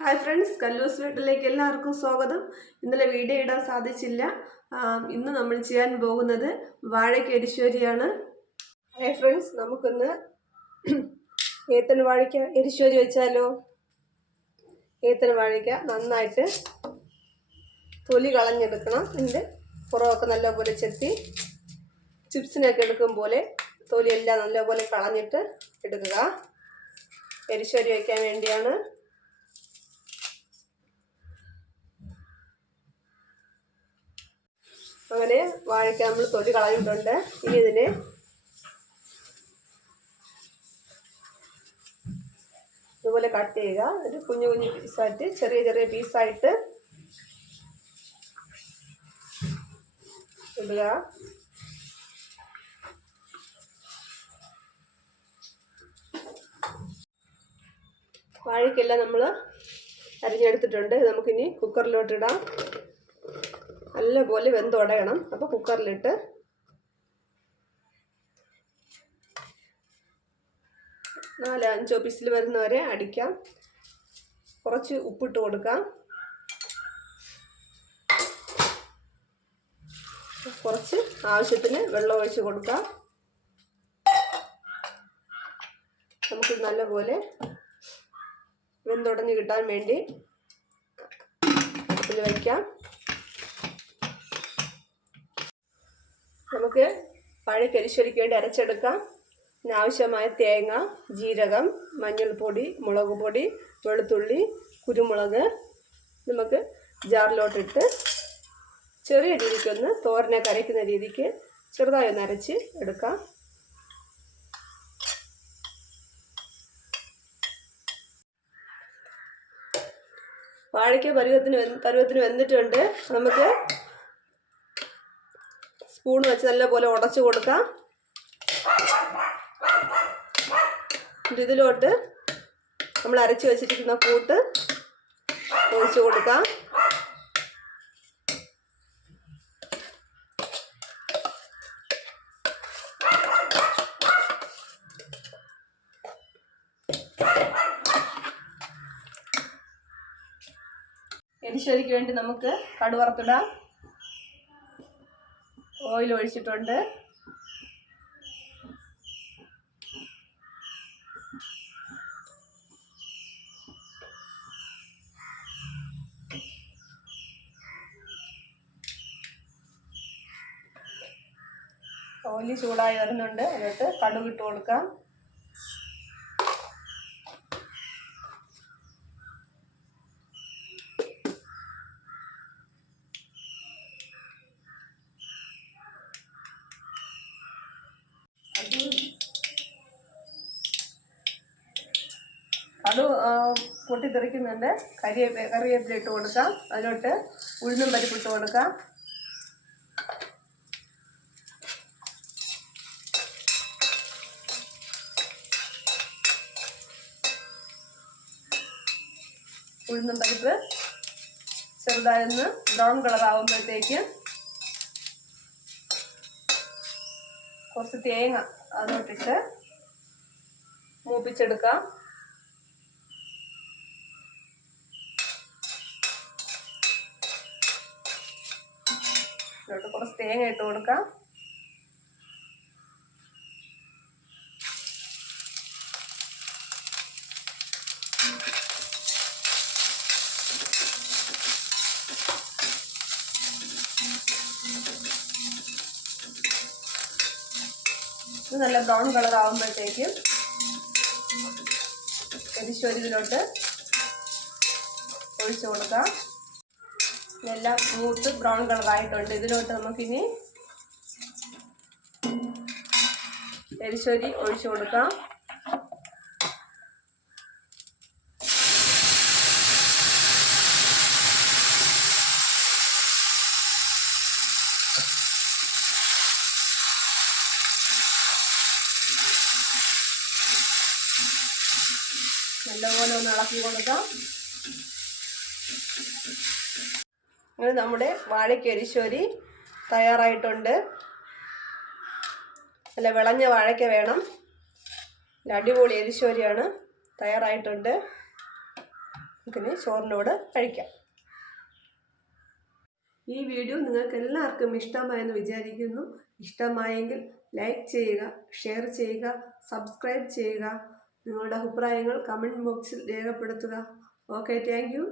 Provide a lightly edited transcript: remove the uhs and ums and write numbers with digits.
Hi friends, കല്ലൂസ് വീട്ടിലേക്ക് എല്ലാവർക്കും സ്വാഗതം. ഇന്നലെ വീഡിയോ ഇടാൻ സാധിച്ചില്ല. ഇന്ന് നമ്മൾ ചെയ്യാൻ പോകുന്നത് വാഴയ്ക്ക എരിശ്ശേരിയാണ്. ഹായ് ഫ്രണ്ട്സ്, നമുക്കിന്ന് ഏത്തൻ വാഴയ്ക്ക എരിശ്ശേരി വെച്ചാലോ? ഏത്തൻ വാഴയ്ക്ക നന്നായിട്ട് തൊലി കളഞ്ഞെടുക്കണം. ഇതിൻ്റെ പുറമൊക്കെ നല്ലപോലെ ചെത്തി ചിപ്സിനൊക്കെ എടുക്കും പോലെ തൊലിയെല്ലാം നല്ലപോലെ കളഞ്ഞിട്ട് എടുക്കുക. എരിശ്ശേരി വയ്ക്കാൻ വേണ്ടിയാണ്. അങ്ങനെ വാഴയ്ക്ക നമ്മൾ തൊലി കളഞ്ഞിട്ടുണ്ട്. ഇനി ഇതിനെ ഇതുപോലെ കട്ട് ചെയ്യുക. ഒരു കുഞ്ഞു കുഞ്ഞു പീസായിട്ട് ചെറിയ ചെറിയ പീസായിട്ട് ഇടുക. വാഴയ്ക്കെല്ലാം നമ്മൾ അരിഞ്ഞെടുത്തിട്ടുണ്ട്. നമുക്കിനി കുക്കറിലോട്ടിടാം. നല്ലപോലെ വെന്തുടയണം. അപ്പോൾ കുക്കറിലിട്ട് 4-5 വിസിൽ വരുന്നവരെ അടിക്കാം. കുറച്ച് ഉപ്പിട്ട് കൊടുക്കാം. കുറച്ച് ആവശ്യത്തിന് വെള്ളം ഒഴിച്ച് കൊടുക്കാം. നമുക്ക് നല്ലപോലെ വെന്തുടഞ്ഞ് കിട്ടാൻ വേണ്ടി ഇതിൽ വയ്ക്കാം. നമുക്ക് വാഴയ്ക്ക എരിശ്ശേരിക്ക് വേണ്ടി അരച്ചെടുക്കാം. ആവശ്യമായ തേങ്ങ, ജീരകം, മഞ്ഞൾപ്പൊടി, മുളക് പൊടി, വെളുത്തുള്ളി, കുരുമുളക് നമുക്ക് ജാറിലോട്ടിട്ട് ചെറിയ രീതിക്കൊന്ന് തോരനൊക്കെ അരയ്ക്കുന്ന രീതിക്ക് ചെറുതായി ഒന്ന് അരച്ച് എടുക്കാം. വാഴയ്ക്ക പരുവത്തിന് വെന്തിട്ടുണ്ട്. നമുക്ക് സ്പൂൺ വെച്ച് നല്ലപോലെ ഉടച്ചു കൊടുക്കാം. ഇതിലോട്ട് നമ്മൾ അരച്ച് വെച്ചിരിക്കുന്ന കൂട്ട് ഒഴിച്ച് കൊടുക്കാം. എരിശ്ശേരിക്ക് വേണ്ടി നമുക്ക് കടുക് വറുത്തിടാം. ഓയിൽ ഒഴിച്ചിട്ടുണ്ട്. ഓയിൽ ചൂടായി വരുന്നുണ്ട്. എന്നിട്ട് കടുക് ഇട്ട് കൊടുക്കാം. കടുക് പൊട്ടിത്തെറിക്കുന്നുണ്ട്. കറിവേപ്പില ഇട്ട് കൊടുക്കാം. അതിലോട്ട് ഉഴുന്നും പരിപ്പ് ഇട്ട് കൊടുക്കാം. ഉഴുന്നും പരിപ്പ് ചെറുതായൊന്ന് ബ്രൗൺ കളർ ആകുമ്പോഴത്തേക്ക് കുറച്ച് തേങ്ങ അതിലോട്ടിട്ട് മൂപ്പിച്ചെടുക്കാം. ഇതിലോട്ട് കുറച്ച് തേങ്ങ ഇട്ട് കൊടുക്കാം. ഇത് നല്ല ബ്രൗൺ കളർ ആകുമ്പോഴത്തേക്കും എരിശ്ശേരിയിലോട്ട് ഒഴിച്ചു കൊടുക്കാം. ഇതെല്ലാം മൂത്ത് ബ്രൗൺ കളർ ആയിട്ടുണ്ട്. ഇതിലോട്ട് നമുക്കിനി എരിശ്ശേരി ഒഴിച്ചു കൊടുക്കാം. നല്ലപോലെ ഒന്ന് ഇളക്കി കൊടുക്കാം. അങ്ങനെ നമ്മുടെ വാഴയ്ക്ക എരിശ്ശേരി തയ്യാറായിട്ടുണ്ട്. നല്ല വിളഞ്ഞ വാഴയ്ക്ക വേണം. അടിപൊളി എരിശ്ശേരിയാണ്. തയ്യാറായിട്ടുണ്ട്. നമുക്കിനി ചോറിനോട് കഴിക്കാം. ഈ വീഡിയോ നിങ്ങൾക്ക് എല്ലാവർക്കും ഇഷ്ടമായെന്ന് വിചാരിക്കുന്നു. ഇഷ്ടമായെങ്കിൽ ലൈക്ക് ചെയ്യുക, ഷെയർ ചെയ്യുക, സബ്സ്ക്രൈബ് ചെയ്യുക. നിങ്ങളുടെ അഭിപ്രായങ്ങൾ കമൻറ്റ് ബോക്സിൽ രേഖപ്പെടുത്തുക. Okay, thank you.